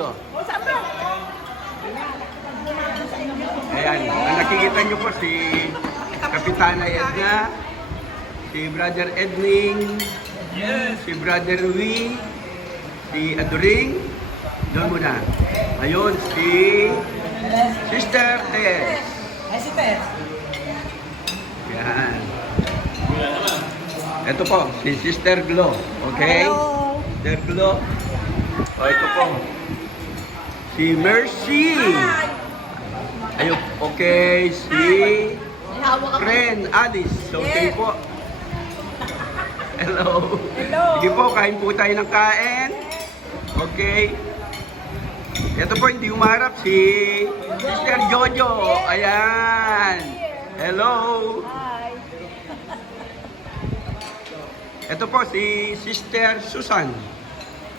Jojo. Ayan, ang nakikita nyo po si Kapitana Edna, si Brother Edning, si Brother Louie, si Adoring, doon muna. Ayun, si Sister Tess. Ay, si Tess. Yan. Ito po, si Sister Glo. Okay? Hello. Sister Glo. O, ito po. Si Mercy. Ayun, okay. Si friend Alice. Okay po. Hello. Hello. Sige po, kain po tayo ng kain. Okay. Ito po, hindi umarap si Sister Jojo. Ayan. Hello. Hi. Ito po si Sister Susan.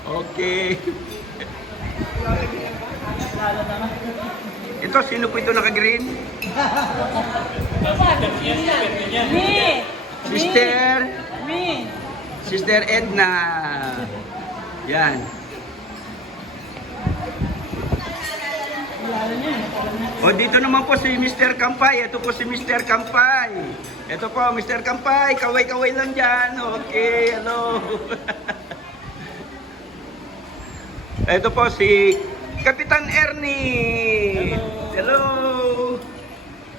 Okay. Ito, sino po ito naka-green? Me. Sister. Me. Sister Edna. Yan. O dito naman po si Mr. Kampay. Ito po si Mr. Kampay. Ito po, Mr. Kampay. Kaway-kaway lang dyan. Okay, hello. Ito po si Kapitan Ernie. Hello.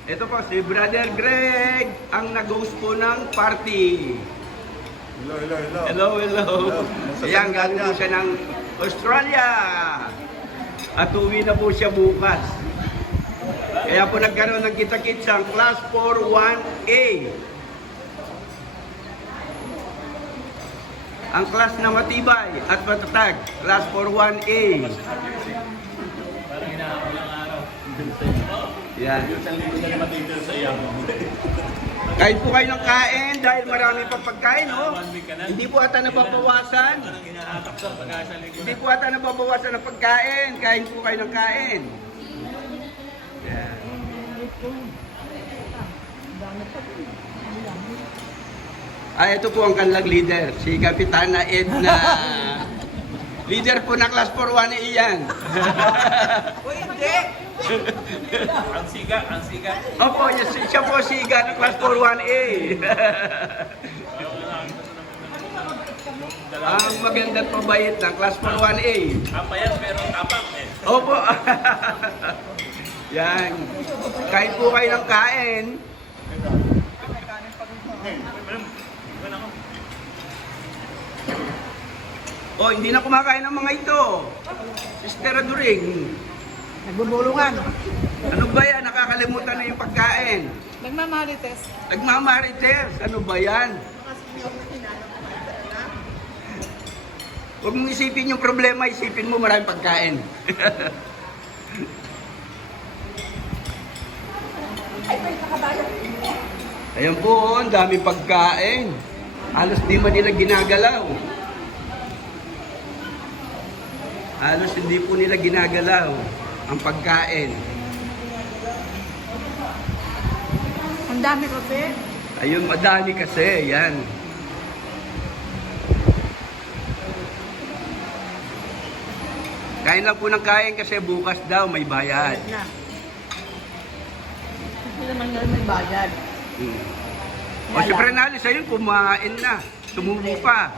Ito po si Brother Greg, ang nag-host po ng party. Hello, hello, hello. Hello, hello. Ayan, galing po siya ng Australia. At uwi na po siya bukas. Kaya po nagkaroon ng kita-kits ang Class 4 1A. Ang class na matibay at matatag, Class 4 1A. Yan. Kain po kayo ng kain dahil marami pang pagkain, no? Hindi po ata nababawasan. Hindi po ata nababawasan ng pagkain. Kain po kayo ng kain. Yan. Ito po ang kanilang leader, si Kapitana Edna. Leader po na Class 4 1A yan. Uy, hindi. Ang siga. Opo, siya po siga ng Class 4 1A. Ang magandang pabait ng Class 4 1A. Ang payat pero tapang eh. Opo. Yan. Kain po kayo ng kain. Oh, hindi na kumakain ng mga ito. Sister Adoring. Nagbubulungan. Ano ba yan? Nakakalimutan na yung pagkain. Nagmamarites. Nagmamarites. Ano ba yan? Huwag mong isipin yung problema, isipin mo maraming pagkain. Ayan po, ang daming pagkain. Halos di man nila ginagalaw. Halos hindi po nila ginagalaw ang pagkain. Ang dami kasi. Ayun, madami kasi, yan. Kain lang po ng kain kasi bukas daw may bayad. Na. Hindi naman nga may bayad. O si Frenalis, ayun, kumain na. Tumubo pa.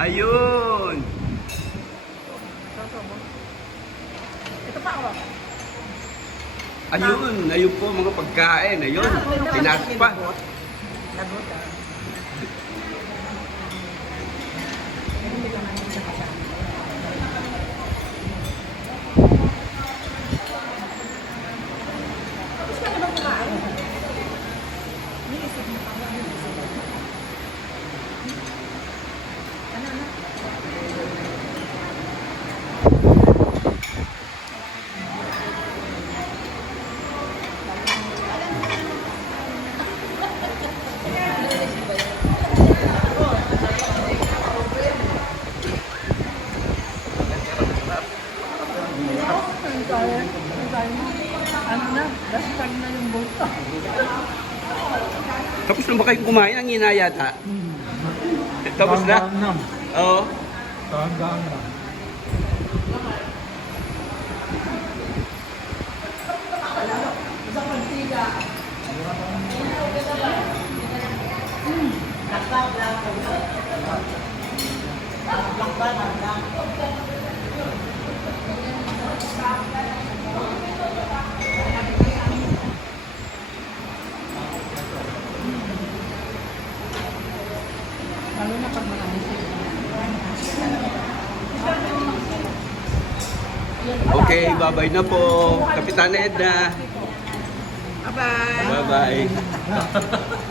Ayun. Ito pa ako. Ayun, ayun po mga pagkain. Ayun, tinas pa. Lagot ah. Ano na, dastan na yung buto. Tapos na ba kayo kumain? Ang hina yata. Tapos na? Oo. Lalo na pag marami sila. Okay, bye-bye na po. Kapitana Edna. Bye-bye. Bye-bye.